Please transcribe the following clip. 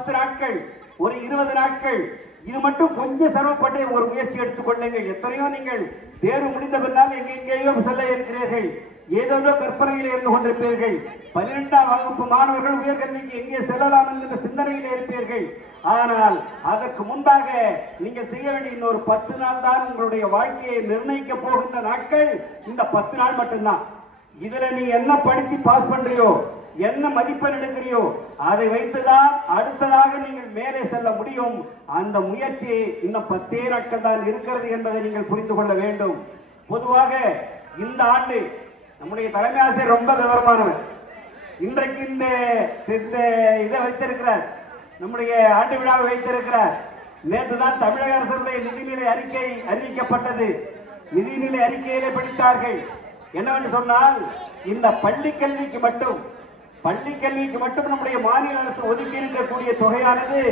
பத்து நாட்கள் ஒரு இருபது நாட்கள். இது மட்டும் கொஞ்சம் சிரமப்பட்டு ஒரு முயற்சி எடுத்துக் கொள்ளுங்கள். எத்தனையோ நீங்கள் தேர்வு முடிந்த பின்னால் எங்கெங்கேயோ செல்ல இருக்கிறீர்கள். ஏதேதோ கற்பனையில் இருந்து கொண்டிருப்பீர்கள். பன்னிரெண்டாம் வகுப்பு மாணவர்கள் உயர்கல்விக்கு எங்கே செல்லலாம் என்கிற சிந்தனையில் இருப்பீர்கள். ஆனால் அதற்கு முன்பாக நீங்கள் செய்ய வேண்டிய இன்னொரு பத்து நாள் தான் உங்களுடைய வாழ்க்கையை நிர்ணயிக்க போகின்ற நாட்கள் இந்த பத்து நாள் மட்டும்தான். இதுல நீ என்ன படிச்சு பாஸ் பண்றியோ என்ன மதிப்பெண் எடுக்கிறியோ அதை வைத்துதான் அடுத்ததாக நீங்கள் மேலே செல்ல முடியும். அந்த முயற்சி இன்னும் பத்தே நாட்கள் தான் இருக்கிறது என்பதை நீங்கள் புரிந்து கொள்ள வேண்டும். பொதுவாக இந்த ஆண்டு நம்முடைய தலைமை ஆசிரியர் ரொம்ப விவரமானவர். இன்றைக்கு இந்த இந்த இதை வைத்திருக்கிறார். நம்முடைய ஆண்டு விழாவை வைத்திருக்கிறார். நேற்று தான் தமிழக அரசுடைய நிதிநிலை அறிக்கை அறிவிக்கப்பட்டது. நிதிநிலை அறிக்கையிலே படித்தார்கள். என்னவென்று சொன்னால் இந்த பள்ளி கல்விக்கு மட்டும் பள்ளி கல்விக்கு மட்டும் நம்முடைய மாநில அரசு ஒதுக்கி இருக்கக்கூடிய தொகையானது